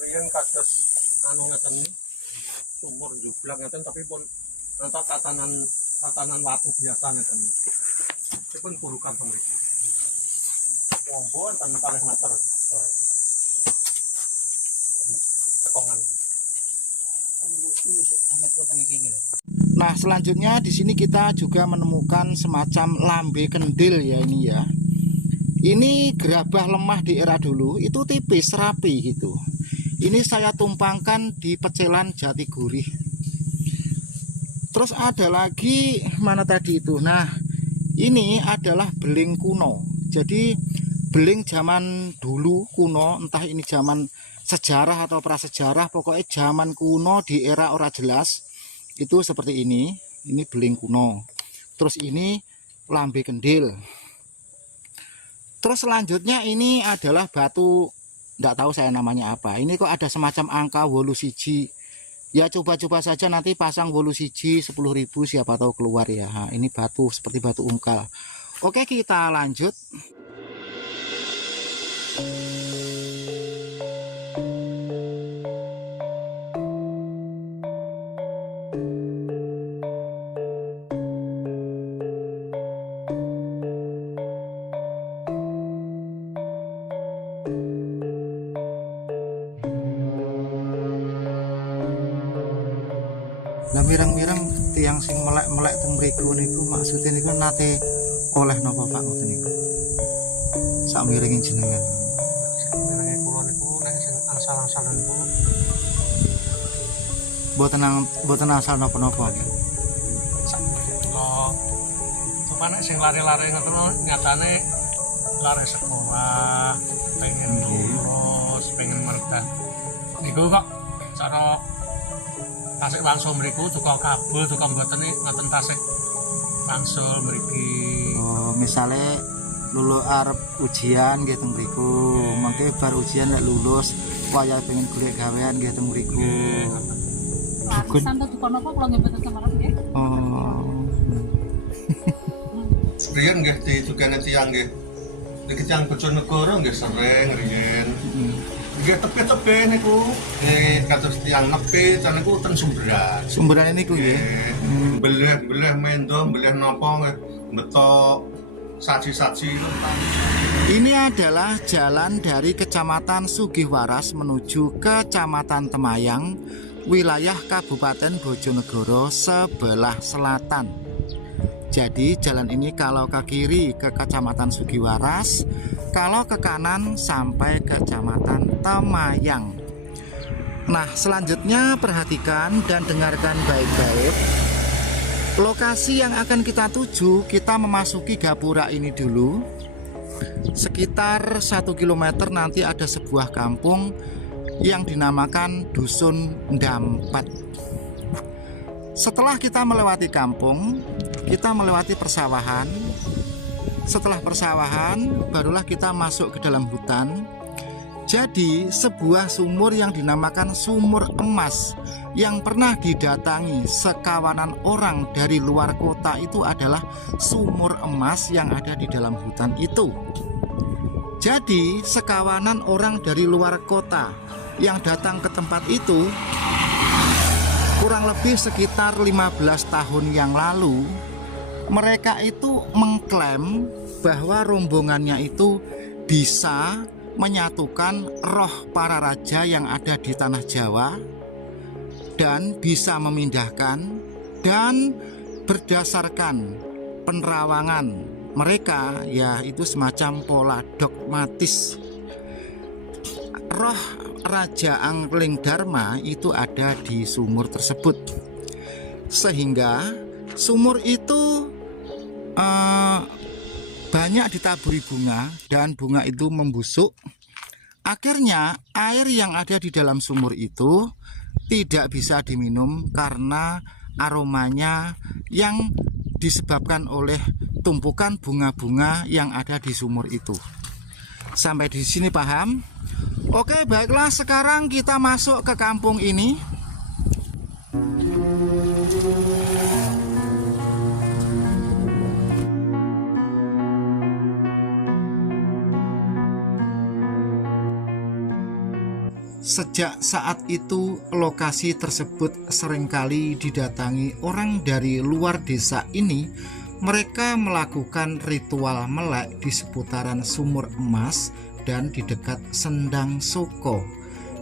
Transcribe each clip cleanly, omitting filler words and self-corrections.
Riyen kados anu ngeten sumur jublak ngeten tapi pun nata tatanan watu biasa ngeten. Dipun burukan teng mriki. Wombon tan 4 meter. Tekongan. Nah, selanjutnya di sini kita juga menemukan semacam lambe kendil ya ini ya. Ini gerabah lemah di era dulu itu tipis rapi gitu. Ini saya tumpangkan di pecelan Jati Gurih. Terus ada lagi mana tadi itu. Nah, ini adalah beling kuno. Jadi beling zaman dulu kuno, entah ini zaman sejarah atau prasejarah, pokoknya zaman kuno di era ora jelas itu seperti ini. Ini beling kuno. Terus ini lambe kendil. Terus selanjutnya ini adalah batu, nggak tahu saya namanya apa. Ini kok ada semacam angka 81. Ya coba-coba saja nanti pasang 81 10.000 siapa tahu keluar ya. Nah, ini batu seperti batu ungkal. Oke, kita lanjut. Lah mirang-mirang tiang sing melek-melek teng mriku niku maksudnya niku nate oleh napa Pak ngoten niku. Sak miringin jenengan. Miringe kula niku nek sing asal-asal niku Mboten asal napa-napa nggih. sak miringe kula. Cuma nek sing lari-lari ngoten nyatane lari sekolah, pengen lulus, pengen merga. Niku kok cara tasik langsung mriku tukang kabel, tukang mboten ngaten tasik langsung mriki. Oh, misale lulu arep ujian nggih teng mriku. Mangke bar ujian nek lulus waya pengen golek gawean nggih teng mriku. Larisan to tukang napa kula nggih mboten kemarep nggih. Oh. Riyen nggih ditugane tiyang nggih. Niki tiyang Bojonegoro nggih sering riyen. Nggih tepe-tepe niku. Nggih kados tiyang nepe can niku ten sumberan. Sumberan niku nggih. Beleh-beleh mendo, beleh napa nggih betok saji-saji. Ini adalah jalan dari Kecamatan Sugihwaras menuju Kecamatan Temayang, wilayah Kabupaten Bojonegoro sebelah selatan. Jadi jalan ini kalau ke kiri ke Kecamatan Sugihwaras, kalau ke kanan sampai Kecamatan Temayang. Nah, selanjutnya perhatikan dan dengarkan baik-baik. Lokasi yang akan kita tuju, kita memasuki gapura ini dulu. Sekitar 1 km nanti ada sebuah kampung yang dinamakan Dusun Ndampat. Setelah kita melewati kampung, kita melewati persawahan. Setelah persawahan, barulah kita masuk ke dalam hutan. Jadi sebuah sumur yang dinamakan Sumur Emas yang pernah didatangi sekawanan orang dari luar kota itu adalah Sumur Emas yang ada di dalam hutan itu. Jadi sekawanan orang dari luar kota yang datang ke tempat itu kurang lebih sekitar 15 tahun yang lalu, mereka itu mengklaim bahwa rombongannya itu bisa menyatukan roh para raja yang ada di tanah Jawa dan bisa memindahkan, dan berdasarkan penerawangan mereka ya itu semacam pola dogmatis, roh Raja Angling Dharma itu ada di sumur tersebut, sehingga sumur itu banyak ditaburi bunga dan bunga itu membusuk. Akhirnya air yang ada di dalam sumur itu tidak bisa diminum karena aromanya yang disebabkan oleh tumpukan bunga-bunga yang ada di sumur itu. Sampai di sini paham? Oke, baiklah, sekarang kita masuk ke kampung ini. Sejak saat itu, lokasi tersebut seringkali didatangi orang dari luar desa ini. Mereka melakukan ritual melek di seputaran sumur emas dan di dekat Sendang Soko.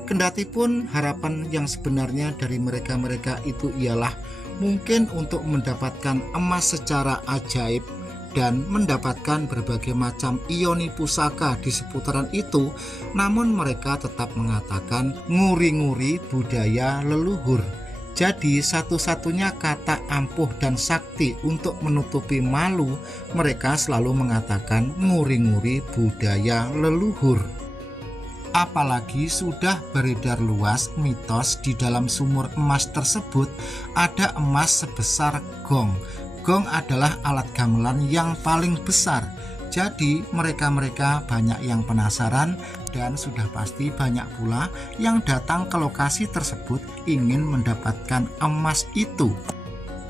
Kendatipun harapan yang sebenarnya dari mereka-mereka itu ialah mungkin untuk mendapatkan emas secara ajaib dan mendapatkan berbagai macam ioni pusaka di seputaran itu, namun mereka tetap mengatakan nguri-nguri budaya leluhur. Jadi satu-satunya kata ampuh dan sakti untuk menutupi malu, mereka selalu mengatakan nguri-nguri budaya leluhur. Apalagi sudah beredar luas mitos di dalam sumur emas tersebut ada emas sebesar gong. Gong adalah alat gamelan yang paling besar. Jadi mereka-mereka banyak yang penasaran dan sudah pasti banyak pula yang datang ke lokasi tersebut ingin mendapatkan emas itu.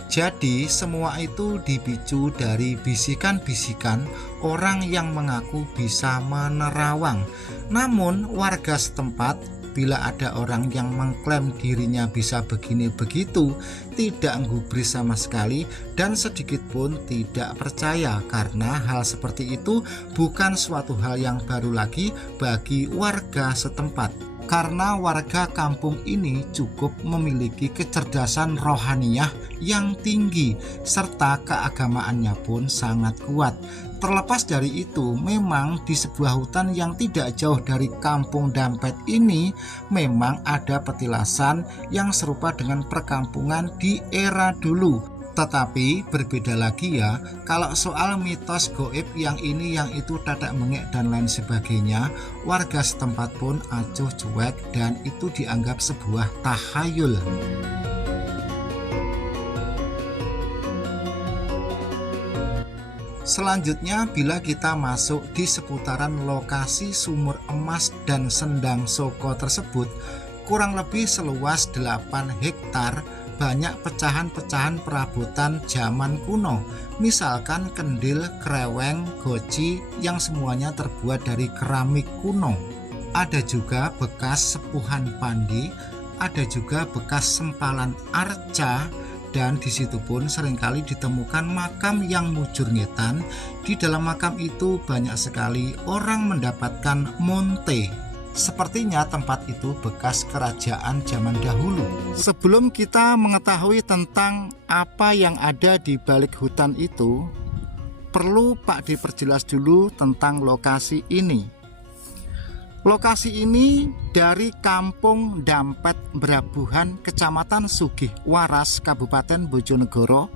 Jadi semua itu dipicu dari bisikan-bisikan orang yang mengaku bisa menerawang. Namun warga setempat bila ada orang yang mengklaim dirinya bisa begini begitu, tidak gubris sama sekali dan sedikit pun tidak percaya, karena hal seperti itu bukan suatu hal yang baru lagi bagi warga setempat. Karena warga kampung ini cukup memiliki kecerdasan rohaniah yang tinggi serta keagamaannya pun sangat kuat. Terlepas dari itu, memang di sebuah hutan yang tidak jauh dari kampung Dampet ini memang ada petilasan yang serupa dengan perkampungan di era dulu. Tetapi berbeda lagi ya, kalau soal mitos goib yang ini yang itu tadak mengek dan lain sebagainya, warga setempat pun acuh cuek dan itu dianggap sebuah tahayul. Selanjutnya, bila kita masuk di seputaran lokasi sumur emas dan Sendang Soko tersebut, kurang lebih seluas 8 hektar, banyak pecahan-pecahan perabotan zaman kuno, misalkan kendil, kreweng, goci yang semuanya terbuat dari keramik kuno. Ada juga bekas sepuhan pandi, ada juga bekas sempalan arca, dan di situ pun seringkali ditemukan makam yang mujur ngetan. Di dalam makam itu banyak sekali orang mendapatkan monte. Sepertinya tempat itu bekas kerajaan zaman dahulu. Sebelum kita mengetahui tentang apa yang ada di balik hutan itu, perlu Pak diperjelas dulu tentang lokasi ini. Lokasi ini dari Kampung Dampet Brabuhan, Kecamatan Sugih Waras, Kabupaten Bojonegoro,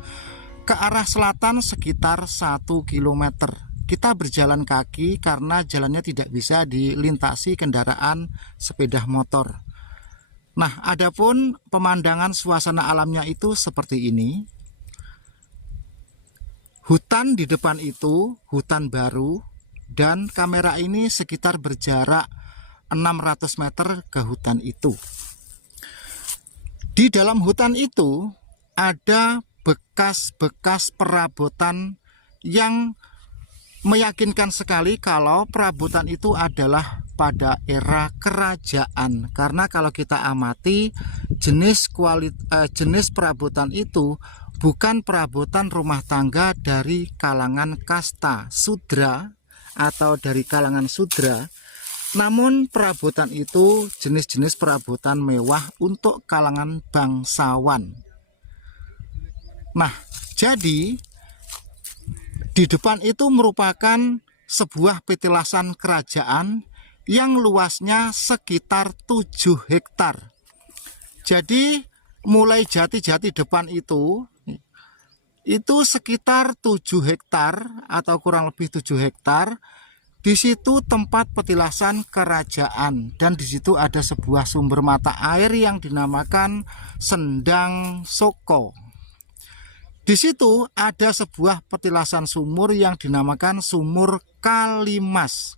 ke arah selatan sekitar 1 km. Kita berjalan kaki karena jalannya tidak bisa dilintasi kendaraan sepeda motor. Nah, adapun pemandangan suasana alamnya itu seperti ini. Hutan di depan itu, hutan baru, dan kamera ini sekitar berjarak 600 meter ke hutan itu. Di dalam hutan itu ada bekas-bekas perabotan yang meyakinkan sekali kalau perabotan itu adalah pada era kerajaan, karena kalau kita amati jenis perabotan itu bukan perabotan rumah tangga dari kalangan kasta sudra atau dari kalangan sudra, namun perabotan itu jenis-jenis perabotan mewah untuk kalangan bangsawan. Nah, jadi di depan itu merupakan sebuah petilasan kerajaan yang luasnya sekitar 7 hektar. Jadi mulai jati-jati depan itu sekitar 7 hektar atau kurang lebih 7 hektar. Di situ tempat petilasan kerajaan dan di situ ada sebuah sumber mata air yang dinamakan Sendang Soko. Di situ ada sebuah petilasan sumur yang dinamakan Sumur Kalimas.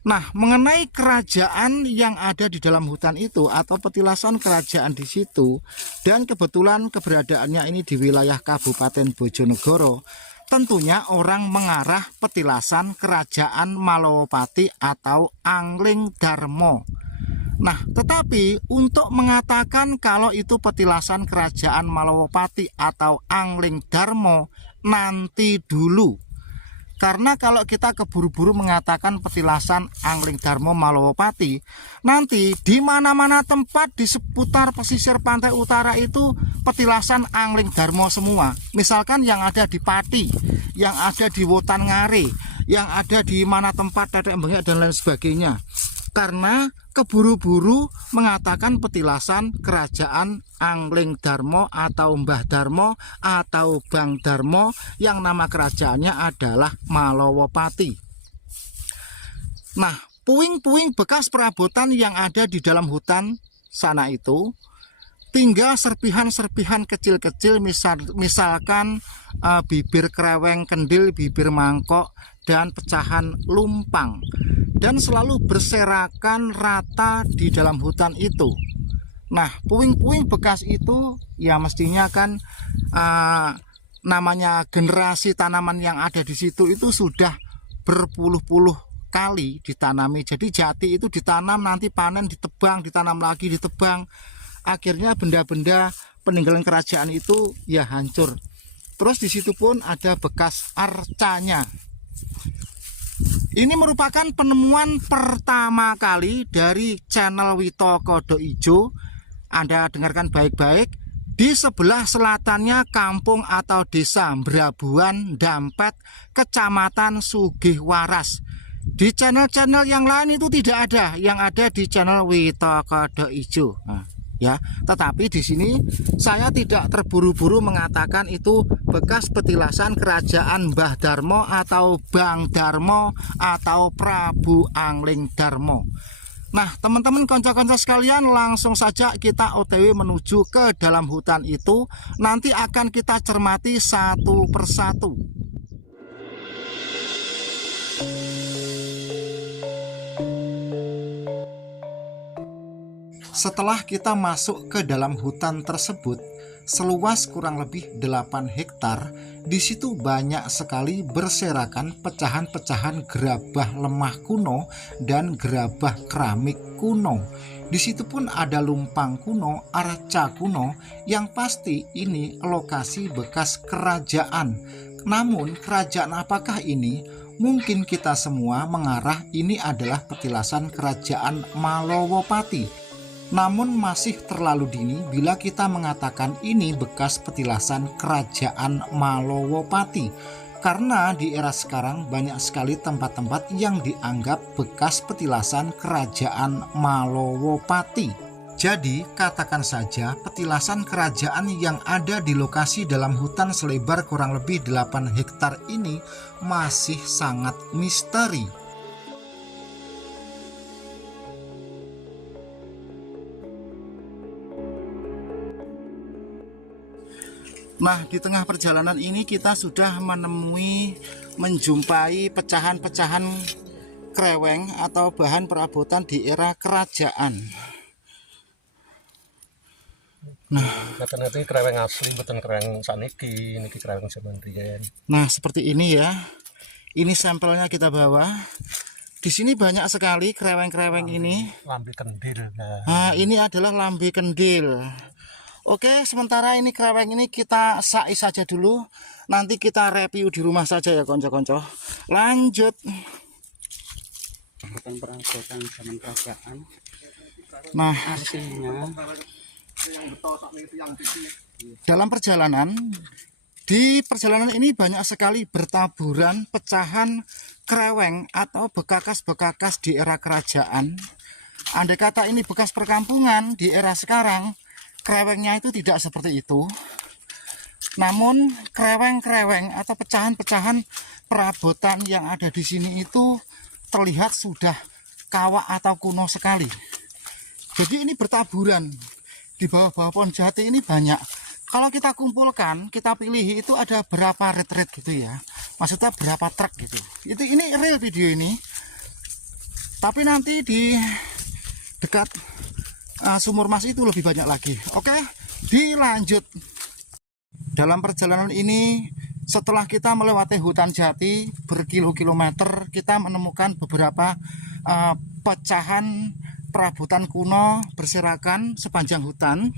Nah, mengenai kerajaan yang ada di dalam hutan itu atau petilasan kerajaan di situ, dan kebetulan keberadaannya ini di wilayah Kabupaten Bojonegoro, tentunya orang mengarah petilasan kerajaan Malowapati atau Angling Darmo. Nah, tetapi untuk mengatakan kalau itu petilasan kerajaan Malowopati atau Angling Darmo nanti dulu. Karena kalau kita keburu-buru mengatakan petilasan Angling Darmo Malowopati, nanti di mana-mana tempat di seputar pesisir pantai utara itu petilasan Angling Darmo semua. Misalkan yang ada di Pati, yang ada di Wotan Ngare, yang ada di mana tempat Tetek Bengek dan lain sebagainya. Karena keburu-buru mengatakan petilasan kerajaan Angling Darmo atau Mbah Darmo atau Bang Darmo yang nama kerajaannya adalah Malowopati. Nah, puing-puing bekas perabotan yang ada di dalam hutan sana itu tinggal serpihan-serpihan kecil-kecil, misalkan bibir kreweng kendil, bibir mangkok, dan pecahan lumpang, dan selalu berserakan rata di dalam hutan itu. Nah, puing-puing bekas itu ya mestinya kan namanya generasi tanaman yang ada di situ itu sudah berpuluh-puluh kali ditanami. Jadi jati itu ditanam, nanti panen, ditebang, ditanam lagi, ditebang. Akhirnya benda-benda peninggalan kerajaan itu ya hancur. Terus di situ pun ada bekas arcanya. Ini merupakan penemuan pertama kali dari channel Wito Kodok Ijo. Anda dengarkan baik-baik. Di sebelah selatannya kampung atau desa Brabuan Dampet, Kecamatan Sugihwaras. Di channel-channel yang lain itu tidak ada, yang ada di channel Wito Kodok Ijo. Nah, ya, tetapi di sini saya tidak terburu-buru mengatakan itu bekas petilasan kerajaan Mbah Darmo atau Bang Darmo atau Prabu Angling Darmo. Nah, teman-teman konco-konco sekalian, langsung saja kita OTW menuju ke dalam hutan itu. Nanti akan kita cermati satu persatu. Setelah kita masuk ke dalam hutan tersebut, seluas kurang lebih 8 hektar, di situ banyak sekali berserakan pecahan-pecahan gerabah lemah kuno dan gerabah keramik kuno. Di situ pun ada lumpang kuno, arca kuno, yang pasti ini lokasi bekas kerajaan. Namun kerajaan apakah ini? Mungkin kita semua mengarah ini adalah petilasan kerajaan Malowopati. Namun masih terlalu dini bila kita mengatakan ini bekas petilasan kerajaan Malowopati. Karena di era sekarang banyak sekali tempat-tempat yang dianggap bekas petilasan kerajaan Malowopati. Jadi katakan saja petilasan kerajaan yang ada di lokasi dalam hutan selebar kurang lebih 8 hektar ini masih sangat misteri. Nah, di tengah perjalanan ini kita sudah menjumpai pecahan-pecahan kreweng atau bahan perabotan di era kerajaan. Nah, nanti kreweng asli, bukan kreweng saniki, ini kreweng zaman riyen. Nah, seperti ini ya. Ini sampelnya kita bawa. Di sini banyak sekali kreweng-kreweng ini. Lambe kendil. Nah, ini adalah lambe kendil. Oke, sementara ini kreweng ini kita sai saja dulu. Nanti kita review di rumah saja ya konco-konco. Lanjut. Bukan perabotan zaman kerajaan. Nah, Artinya dalam perjalanan, di perjalanan ini banyak sekali bertaburan pecahan kreweng atau bekas-bekas di era kerajaan. Andai kata ini bekas perkampungan di era sekarang, krewengnya itu tidak seperti itu. Namun kreweng-kreweng atau pecahan-pecahan perabotan yang ada di sini itu terlihat sudah kawak atau kuno sekali. Jadi ini bertaburan. Di bawah-bawah pohon jati ini banyak. Kalau kita kumpulkan, kita pilih itu ada berapa red gitu ya. Maksudnya berapa truk gitu. Ini real video ini. Tapi nanti di dekat sumur mas itu lebih banyak lagi. Oke, dilanjut. Dalam perjalanan ini, setelah kita melewati hutan jati berkilo-kilometer, kita menemukan beberapa pecahan perabotan kuno berserakan sepanjang hutan,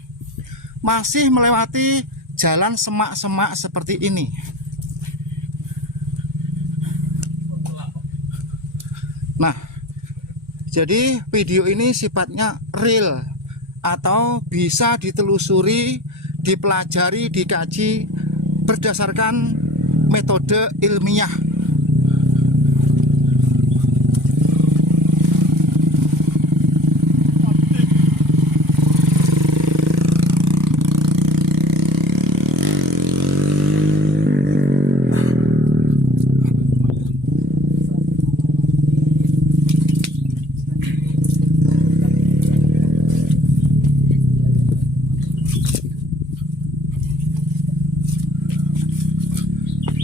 masih melewati jalan semak-semak seperti ini. Nah, jadi video ini sifatnya real atau bisa ditelusuri, dipelajari, dikaji berdasarkan metode ilmiah.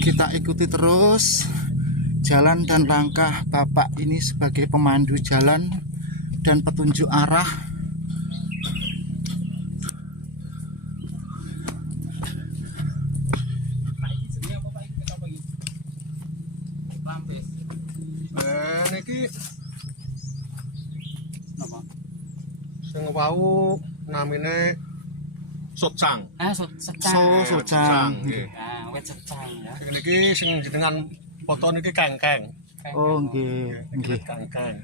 Kita ikuti terus jalan dan langkah Bapak ini sebagai pemandu jalan dan petunjuk arah. Niki sing wau namine Socang. Secang. Nggih. Nah, wet secang ya. Niki sing jenengan foto niki kengkeng. Oh nggih, nggih. Kengkeng.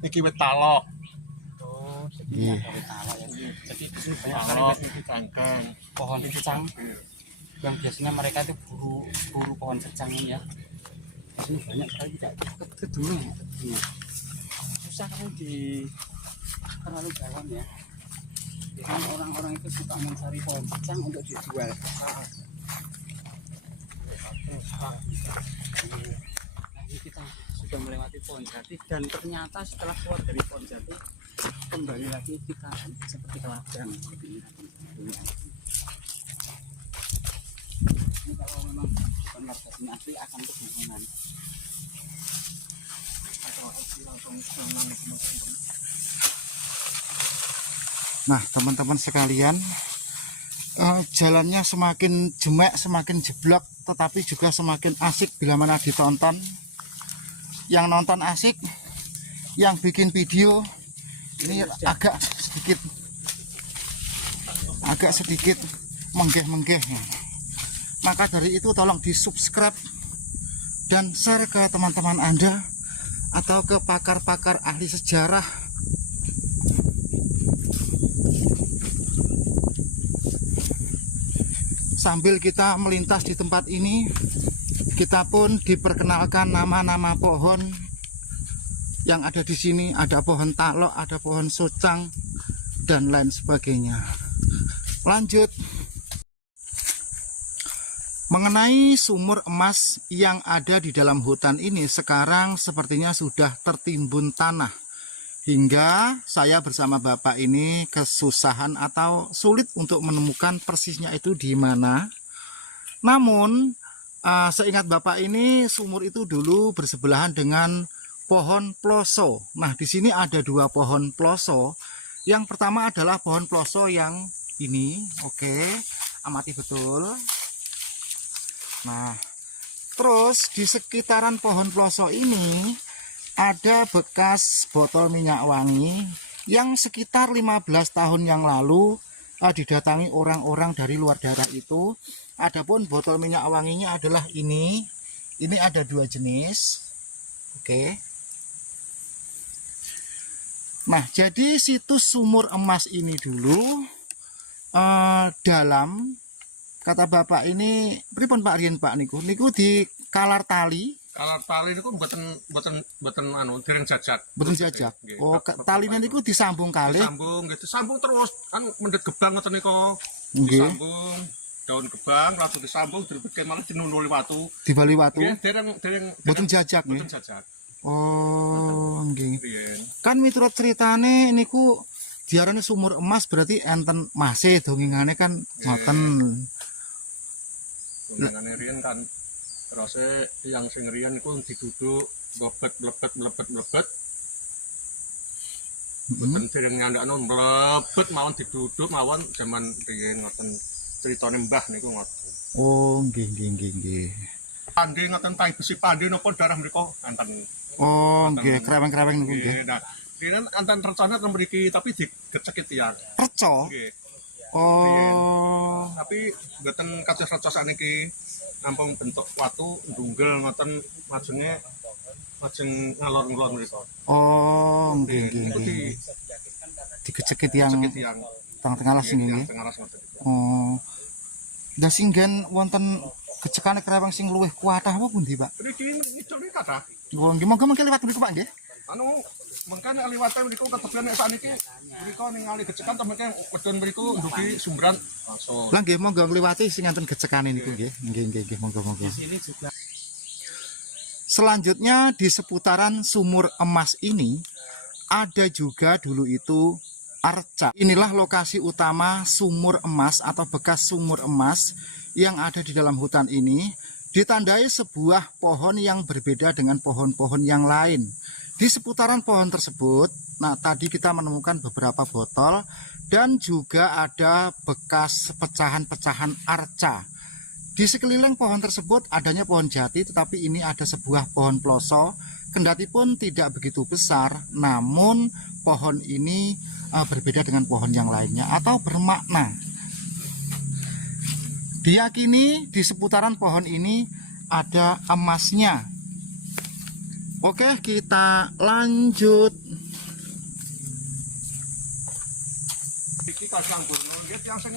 Niki wit talok. Oh, Iya. jadi wet talak ya. Jadi di sini banyak Talok sekali niki kengkeng. pohon secang yang biasanya mereka itu buru pohon secang ini ya. Di sini banyak sekali tidak ke dulu ya. Susah kan di terlalu dalam ya. Kan orang-orang itu suka mencari pohon secang untuk dijual. Nah, ini kita sudah melewati pohon jati dan ternyata setelah keluar dari pohon jati kembali lagi kita seperti ke ladang seperti ini. Ini kalau memang bukan warga sini asli akan kebingungan. Atau langsung Nah, teman-teman sekalian, jalannya semakin jemek, semakin jeblok, tetapi juga semakin asik bila mana ditonton. Yang nonton asik, yang bikin video ini agak sedikit menggeh-menggeh. Maka dari itu tolong di subscribe dan share ke teman-teman Anda atau ke pakar-pakar ahli sejarah. Sambil kita melintas di tempat ini, kita pun diperkenalkan nama-nama pohon yang ada di sini. Ada pohon talok, ada pohon socang, dan lain sebagainya. Lanjut. Mengenai sumur emas yang ada di dalam hutan ini, sekarang sepertinya sudah tertimbun tanah. Hingga saya bersama Bapak ini kesusahan atau sulit untuk menemukan persisnya itu di mana. Namun seingat Bapak ini sumur itu dulu bersebelahan dengan pohon ploso. Nah, di sini ada dua pohon ploso. Yang pertama adalah pohon ploso yang ini. Oke, amati betul. Nah, terus di sekitaran pohon ploso ini ada bekas botol minyak wangi yang sekitar 15 tahun yang lalu didatangi orang-orang dari luar daerah itu. Adapun botol minyak wanginya adalah ini ada dua jenis. Oke. Nah, jadi situs sumur emas ini dulu dalam, kata Bapak ini pripun Pak Rien Pak niku di kalar tali. Kalau tali niku mboten anu dereng jajak. Mboten jajak. Oh, taline niku disambung kalih. Disambung terus kan mendhet gebang ngoten niku. Nggih. Disambung daun gebang langsung disambung dilebetke malah dinunuli watu. Dibali watu. Nggih, dereng Mboten jajak nggih. mboten jajak. Oh, nggih. Riyen. Kan miturut ceritane niku diarani sumur emas berarti enten mase dongengane kan ngoten. Dongengane riyen kan terus yang sing riyen iku diduduk mlebet. Mboten dereng nyandakno mlebet mawon diduduk mawon zaman riyen ngoten critane Mbah niku ngoten. Oh, nggih. Pandhe ngoten tai besi pandhe napa darah mriku enten. Oh, nggih, kreweng-kreweng niku nggih. Nah, Ini anten rencana teng mriki tapi digeceki tiyang. Reco. Nggih. Oh. Tapi mboten kados reca sakniki nampung bentuk watu ndunggel ngoten majenge majeng ngalor-ngalor mriku. Oh, nggih nggih Niku nggih. Digecekit yang digeceki tiyang. tengah-tengah las nggih. Tengah alas ngoten. Oh. Lah singgen wonten gecekane kreweng sing luwih kuatah apa pundi, Pak? Mriki ngidul niki kathah. Oh, nggih monggo mengke liwat mriku, Pak nggih. Anu mengke nek liwate mriku ketepian nek sakniki mriku ningali gecekan temeke wedon mriku ndugi sumberan langsung. Lah nggih monggo ngliwati sing enten gecekane niku nggih. Nggih monggo. Sini juga Selanjutnya di seputaran sumur emas ini ada juga dulu itu arca. Inilah lokasi utama sumur emas atau bekas sumur emas yang ada di dalam hutan ini. Ditandai sebuah pohon yang berbeda dengan pohon-pohon yang lain. Di seputaran pohon tersebut, nah tadi kita menemukan beberapa botol dan juga ada bekas pecahan-pecahan arca. Di sekeliling pohon tersebut adanya pohon jati, tetapi ini ada sebuah pohon ploso. Kendati pun tidak begitu besar, namun pohon ini berbeda dengan pohon yang lainnya atau bermakna. Diyakini di seputaran pohon ini ada emasnya. Oke, kita lanjut. Iki kasang burno nggih tiyang sing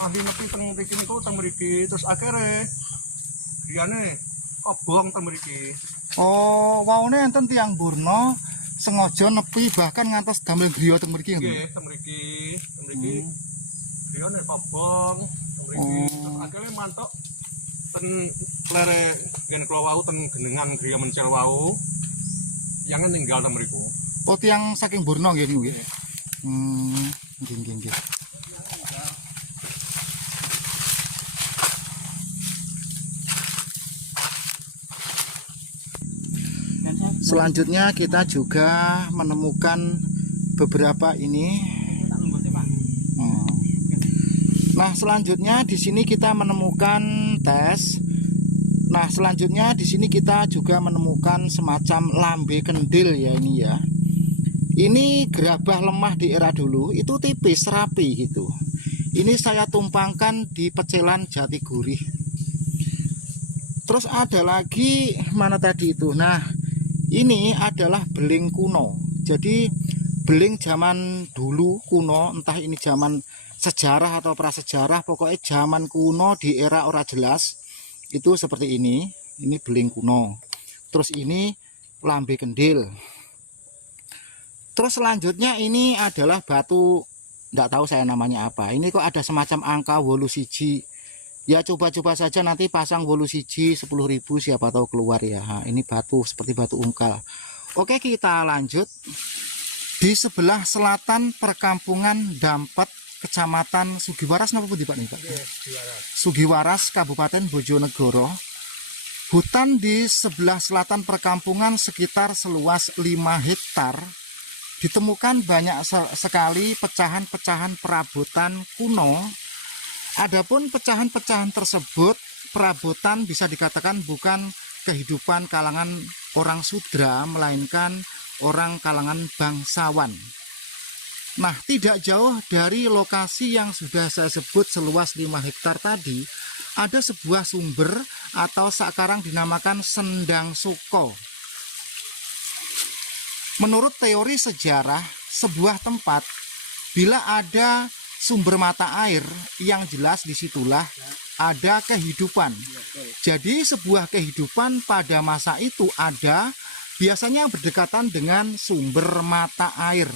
ahli nepi teng mriki niku teng mriki terus akhire griyane obong teng mriki. Oh, waune enten tiang burno sengaja nepi bahkan ngantos damel griya teng mriki nggih. Nggih, teng mriki griyane obong teng mriki terus akhire mantuk ten lere ngen kula wau ten genengan griya mencil wau yang ninggal teng mriku. Oh, tiang saking burno nggih niku nggih. Nggih. Selanjutnya kita juga menemukan beberapa ini. Nah, selanjutnya di sini kita menemukan tes. Nah, selanjutnya di sini kita juga menemukan semacam lambe kendil ya ini ya. Ini gerabah lemah di era dulu itu tipis rapi gitu. Ini saya tumpangkan di pecelan Jati Gurih. Terus ada lagi mana tadi itu. Nah, ini adalah beling kuno. Jadi beling zaman dulu kuno, entah ini zaman sejarah atau prasejarah, pokoknya zaman kuno di era ora jelas. Itu seperti ini. Ini beling kuno. Terus ini lambe kendil. Terus selanjutnya ini adalah batu, tidak tahu saya namanya apa. Ini kok ada semacam angka 8 ya, coba-coba saja nanti pasang 8 10.000 siapa tahu keluar ya. Nah, ini batu seperti batu ungkal. Oke, kita lanjut. Di sebelah selatan perkampungan Dampet, Kecamatan Sugiwaras, napa pundi Pak nih Pak? Sugiwaras, Kabupaten Bojonegoro. Hutan di sebelah selatan perkampungan sekitar seluas 5 hektar. Ditemukan banyak sekali pecahan-pecahan perabotan kuno. Adapun pecahan-pecahan tersebut, perabotan bisa dikatakan bukan kehidupan kalangan orang sudra, melainkan orang kalangan bangsawan. Nah, tidak jauh dari lokasi yang sudah saya sebut seluas 5 hektar tadi, ada sebuah sumber atau sekarang dinamakan Sendang Suko. Menurut teori sejarah, sebuah tempat bila ada sumber mata air yang jelas disitulah ada kehidupan. Jadi sebuah kehidupan pada masa itu ada biasanya berdekatan dengan sumber mata air.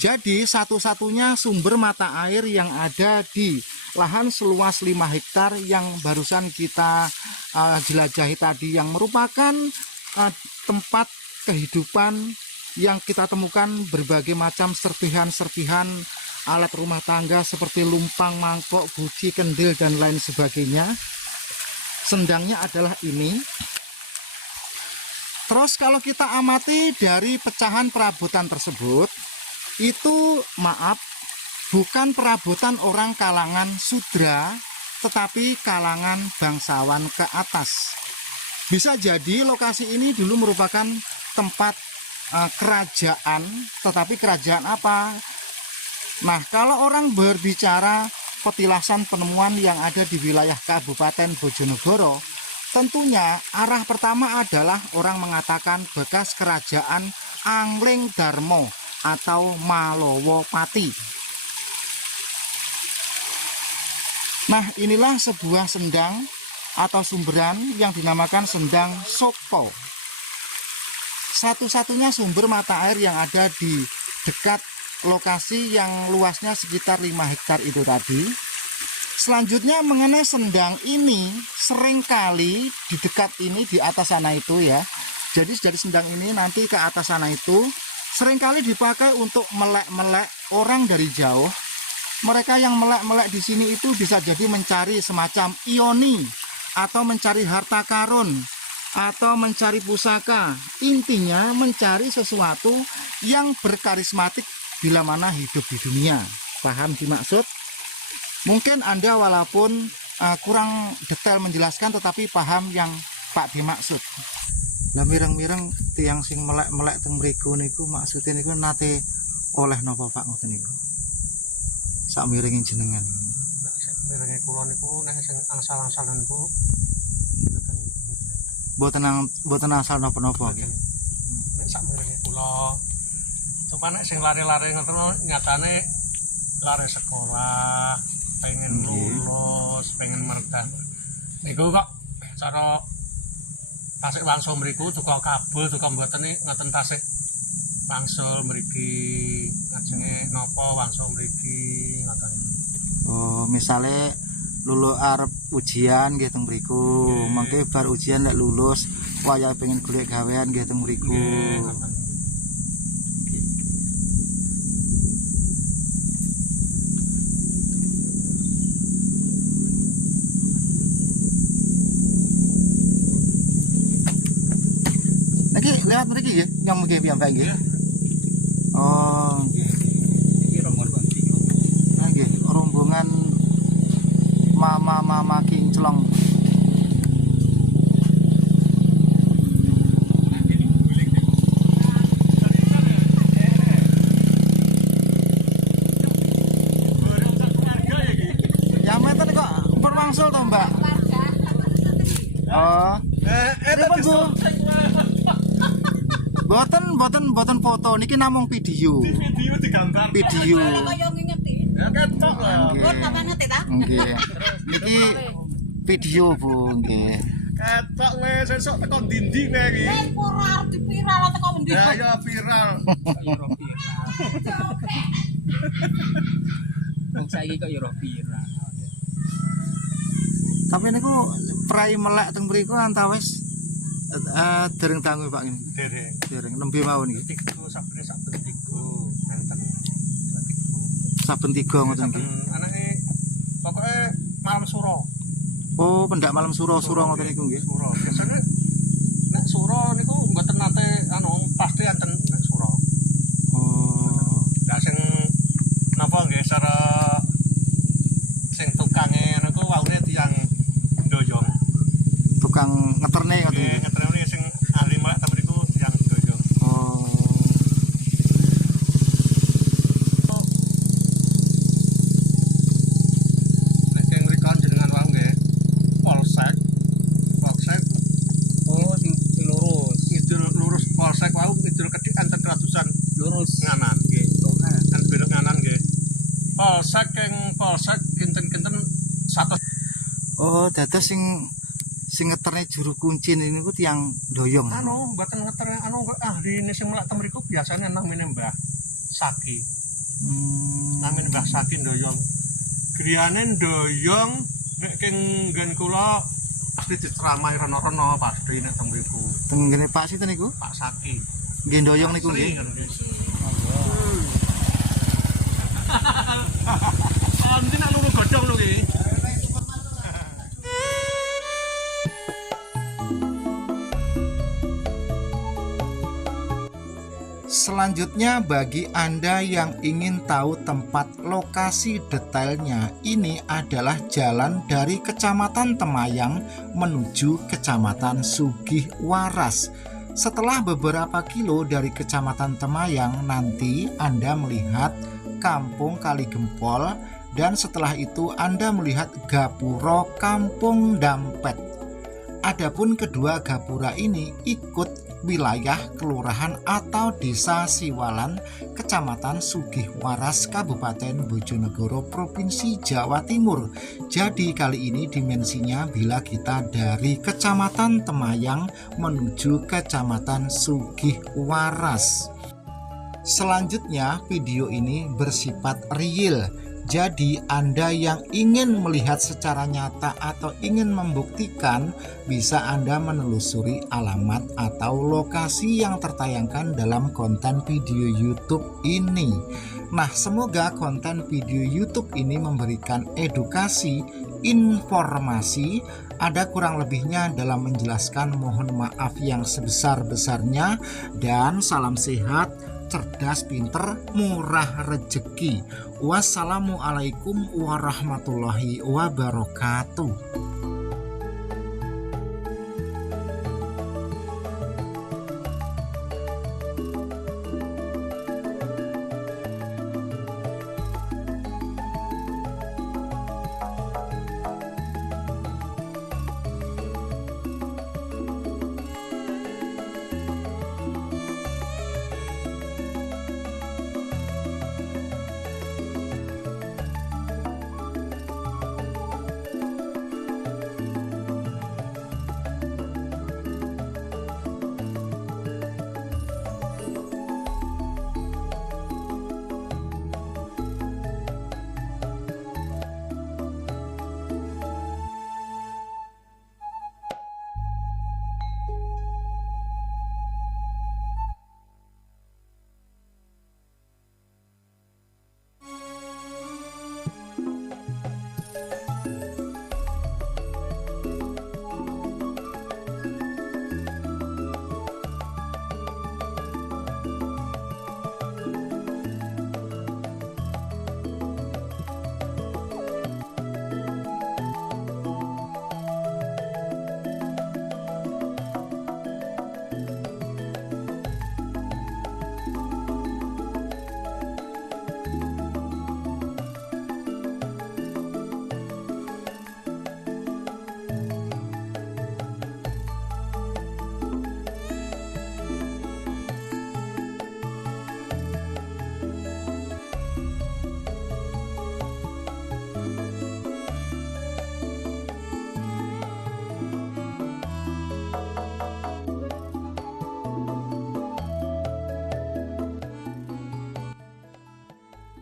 Jadi satu-satunya sumber mata air yang ada di lahan seluas 5 hektar yang barusan kita jelajahi tadi, yang merupakan tempat kehidupan yang kita temukan berbagai macam serpihan-serpihan alat rumah tangga seperti lumpang, mangkok, guci, kendil, dan lain sebagainya. Sendangnya adalah ini. Terus kalau kita amati dari pecahan perabotan tersebut, itu maaf, bukan perabotan orang kalangan sudra, tetapi kalangan bangsawan ke atas. Bisa jadi lokasi ini dulu merupakan tempat kerajaan, tetapi kerajaan apa? Nah, kalau orang berbicara petilasan penemuan yang ada di wilayah Kabupaten Bojonegoro, tentunya arah pertama adalah orang mengatakan bekas kerajaan Angling Darmo atau Malowopati. Nah, inilah sebuah sendang atau sumberan yang dinamakan Sendang Sokpo. Satu-satunya sumber mata air yang ada di dekat lokasi yang luasnya sekitar 5 hektar itu tadi. Selanjutnya mengenai sendang ini, seringkali di dekat ini, di atas sana itu ya. Jadi dari sendang ini nanti ke atas sana itu seringkali dipakai untuk melek-melek orang dari jauh. Mereka yang melek-melek di sini itu bisa jadi mencari semacam ioni, atau mencari harta karun, atau mencari pusaka. Intinya mencari sesuatu yang berkarismatik bila mana hidup di dunia. Paham dimaksud? Mungkin Anda walaupun kurang detail menjelaskan, tetapi paham yang Pak dimaksud. Lah mireng-mireng tiang sing melek-melek teng mriku niku maksudnya niku nate oleh napa Pak ngoten niku? Sak miringin jenengan. Miringe kula niku nek sing angsal-angsalan niku Boten asal napa-napa nggih. nek sak miringe kula. Cuma nek sing lari-lari ngoten nyatane lari sekolah, pengen lulus, pengen merdan. Niku kok cara tasik wangsul mriku duka kabul, duka mboten ngoten tasik wangsul mriki, ajenge napa wangsul mriki ngoten. Oh, misale lulu arep ujian nggih teng mriku. Mangke bar ujian nek lulus waya pengen golek gawean nggih teng mriku. Ngoten. Niki lewat mriki nggih, nyong nggih piyambak nggih. Oh, nggih. Iki rombongan tiga. Nah, nggih, rombongan mama kinclong. Ya menten kok perwangsul to, Mbak? Oh. Pripun, Bu? Boten foto niki namung video. Video digambar. Video. Kaya ngingeti. Ya ketok lah. Kon sampean ngerti ta? Nggih. Niki video, Bu, nggih. Ketok wis sesuk teko ndi-ndi kowe iki. Ora arep diviral teko endi. Ya viral. Wong saiki kok ya viral. Tapi niku prai melek teng mriku antawis dereng dangu Pak ini. Dereng. Dereng nembe mawon iki. Tiku saben tiku enten. Tiku. Saben 3 ngoten iki. Anake pokoke malam suro. Oh, pendak malam suro-suro ngoten niku nggih. Suro. Biasane nek suro niku mboten nate pasti enten nek suro. Oh. Lah sing napa nggih cara sing tukange niku waune tiyang ndoyong. Tukang ngeterne ngoten Nggih iki. ngetrene sing ahli melek ta mriku tiyang ndoyong. Oh. Nek sing mriku jenengan wau nggih polsek. Polsek Oh, sing lurus. ngidul lurus polsek wau ngidul kedhik enten ratusan Lurus. nganan nggih. Oh, kan. Kan belok nganan nggih. Polsek kinten-kinten 100. Oh, dados sing ngeterne juru kunci niku tiyang doyong. Mboten ngeter ahli ini sing melak teng mriku biasane namine Mbah Saki. Namine Mbah Saki ndoyong. Griyane ndoyong nek king nggen kula pasti diceramahi rena-rena pasti nek teng mriku. Teng ngene Pak sinten niku? Pak Saki. Nggih doyong niku nggih. Nanti nak luru godhong lho iki. Selanjutnya bagi Anda yang ingin tahu tempat lokasi detailnya, ini adalah jalan dari Kecamatan Temayang menuju Kecamatan Sugihwaras. Setelah beberapa kilo dari Kecamatan Temayang, nanti Anda melihat Kampung Kaligempol, dan setelah itu Anda melihat Gapuro Kampung Dampet. Adapun kedua gapura ini ikut wilayah kelurahan atau desa Siwalan, Kecamatan Sugihwaras, Kabupaten Bojonegoro, Provinsi Jawa Timur. Jadi kali ini dimensinya bila kita dari Kecamatan Temayang menuju Kecamatan Sugihwaras. Selanjutnya video ini bersifat real. Jadi Anda yang ingin melihat secara nyata atau ingin membuktikan, bisa Anda menelusuri alamat atau lokasi yang tertayangkan dalam konten video YouTube ini. Nah, semoga konten video YouTube ini memberikan edukasi, informasi. Ada kurang lebihnya dalam menjelaskan, mohon maaf yang sebesar-besarnya, dan salam sehat, cerdas, pinter, murah rezeki. Wassalamualaikum warahmatullahi wabarakatuh.